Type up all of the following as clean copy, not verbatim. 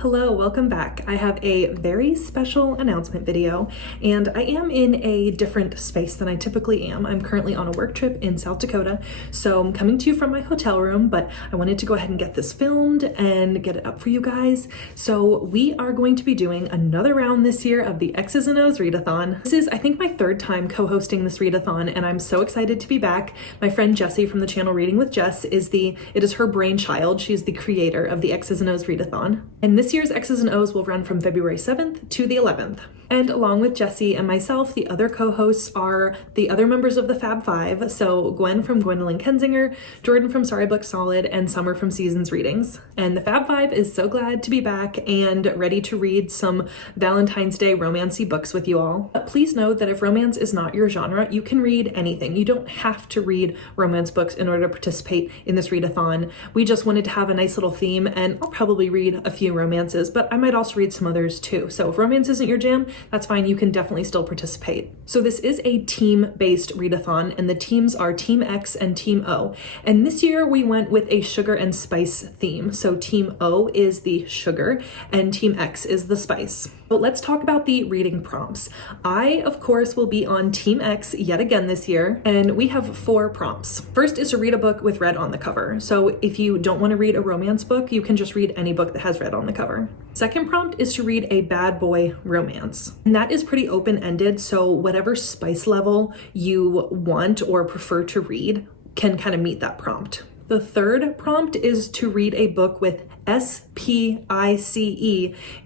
Hello, welcome back. I have a very special announcement video, and I am in a different space than I typically am. I'm currently on a work trip in South Dakota, so I'm coming to you from my hotel room, but I wanted to go ahead and get this filmed and get it up for you guys. So we are going to be doing another round this year of the X's and O's Readathon. This is, I think, my third time co-hosting this Readathon, and I'm so excited to be back. My friend Jessie from the channel Reading with Jess it is her brainchild. She's the creator of the X's and O's Readathon. And this year's X's and O's will run from February 7th to the 11th. And along with Jessie and myself, the other co-hosts are the other members of the Fab Five. So Gwen from Gwendolyn Kensinger, Jordan from Sorry Book Solid, and Summer from Seasons Readings. And the Fab Five is so glad to be back and ready to read some Valentine's Day romancy books with you all. But please note that if romance is not your genre, you can read anything. You don't have to read romance books in order to participate in this readathon. We just wanted to have a nice little theme, and I'll probably read a few romances, but I might also read some others too. So if romance isn't your jam, that's fine. You can definitely still participate. So this is a team-based readathon, and the teams are Team X and Team O. And this year we went with a sugar and spice theme. So Team O is the sugar and Team X is the spice. But let's talk about the reading prompts. I, of course, will be on Team X yet again this year, and we have 4 prompts. First is to read a book with red on the cover. So if you don't want to read a romance book, you can just read any book that has red on the cover. Second prompt is to read a bad boy romance. And that is pretty open-ended, so whatever spice level you want or prefer to read can kind of meet that prompt. The third prompt is to read a book with S-P-I-C-E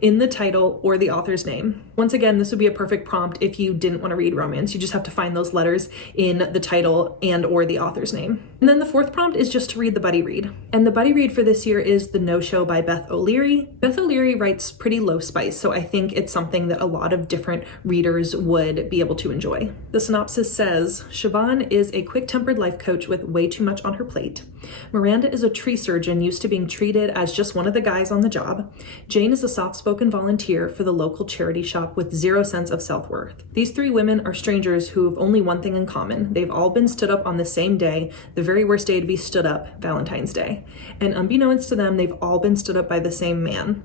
in the title or the author's name. Once again, this would be a perfect prompt if you didn't want to read romance. You just have to find those letters in the title and or the author's name. And then the fourth prompt is just to read the buddy read. And the buddy read for this year is The No-Show by Beth O'Leary. Beth O'Leary writes pretty low spice, so I think it's something that a lot of different readers would be able to enjoy. The synopsis says, Siobhan is a quick-tempered life coach with way too much on her plate. Miranda is a tree surgeon used to being treated as just one of the guys on the job. Jane is a soft-spoken volunteer for the local charity shop with zero sense of self-worth. These 3 women are strangers who have only one thing in common. They've all been stood up on the same day, the very worst day to be stood up, Valentine's Day. And unbeknownst to them, they've all been stood up by the same man.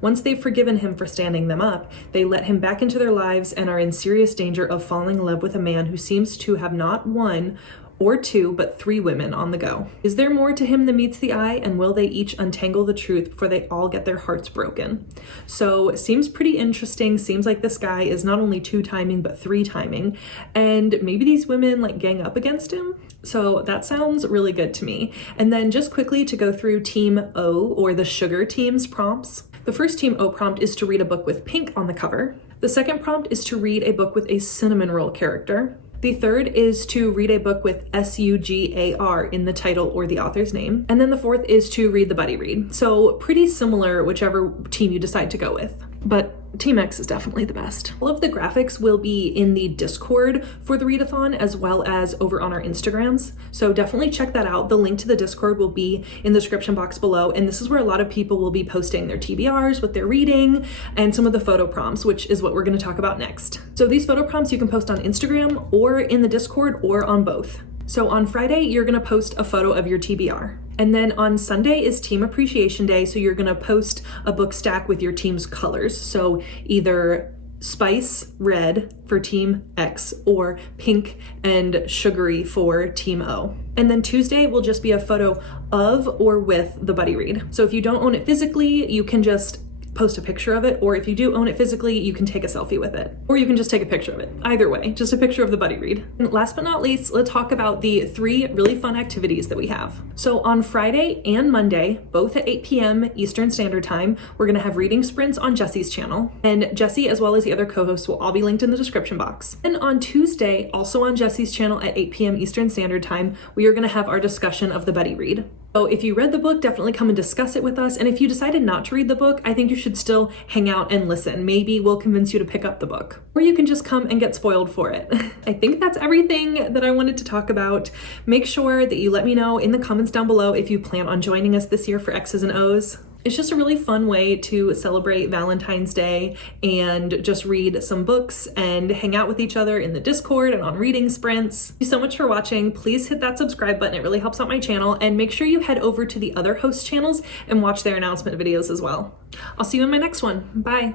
Once they've forgiven him for standing them up, they let him back into their lives and are in serious danger of falling in love with a man who seems to have not one or 2, but 3 women on the go. Is there more to him than meets the eye, and will they each untangle the truth before they all get their hearts broken? So it seems pretty interesting. Seems like this guy is not only 2-timing, but 3-timing, and maybe these women like gang up against him? So that sounds really good to me. And then just quickly to go through Team O, or the sugar team's prompts. The first Team O prompt is to read a book with pink on the cover. The second prompt is to read a book with a cinnamon roll character. The third is to read a book with S-U-G-A-R in the title or the author's name. And then the fourth is to read the buddy read. So pretty similar, whichever team you decide to go with. But Team X is definitely the best. All of the graphics will be in the Discord for the readathon, as well as over on our Instagrams. So definitely check that out. The link to the Discord will be in the description box below. And this is where a lot of people will be posting their TBRs with their reading and some of the photo prompts, which is what we're going to talk about next. So these photo prompts you can post on Instagram or in the Discord or on both. So on Friday, you're gonna post a photo of your TBR. And then on Sunday is Team Appreciation Day, so you're gonna post a book stack with your team's colors. So either spice red for Team X or pink and sugary for Team O. And then Tuesday will just be a photo of or with the buddy read. So if you don't own it physically, you can just post a picture of it, or if you do own it physically, you can take a selfie with it, or you can just take a picture of it. Either way, just a picture of the buddy read. And last but not least, let's talk about the 3 really fun activities that we have. So on Friday and Monday, both at 8 p.m. Eastern Standard Time, we're gonna have reading sprints on Jessie's channel, and Jessie, as well as the other co-hosts, will all be linked in the description box. And on Tuesday, also on Jessie's channel at 8 p.m. Eastern Standard Time, we are gonna have our discussion of the buddy read. So if you read the book, definitely come and discuss it with us. And if you decided not to read the book, I think you should still hang out and listen. Maybe we'll convince you to pick up the book, or you can just come and get spoiled for it. I think that's everything that I wanted to talk about. Make sure that you let me know in the comments down below if you plan on joining us this year for X's and O's. It's just a really fun way to celebrate Valentine's Day and just read some books and hang out with each other in the Discord and on reading sprints. Thank you so much for watching. Please hit that subscribe button. It really helps out my channel, and make sure you head over to the other host channels and watch their announcement videos as well. I'll see you in my next one. Bye.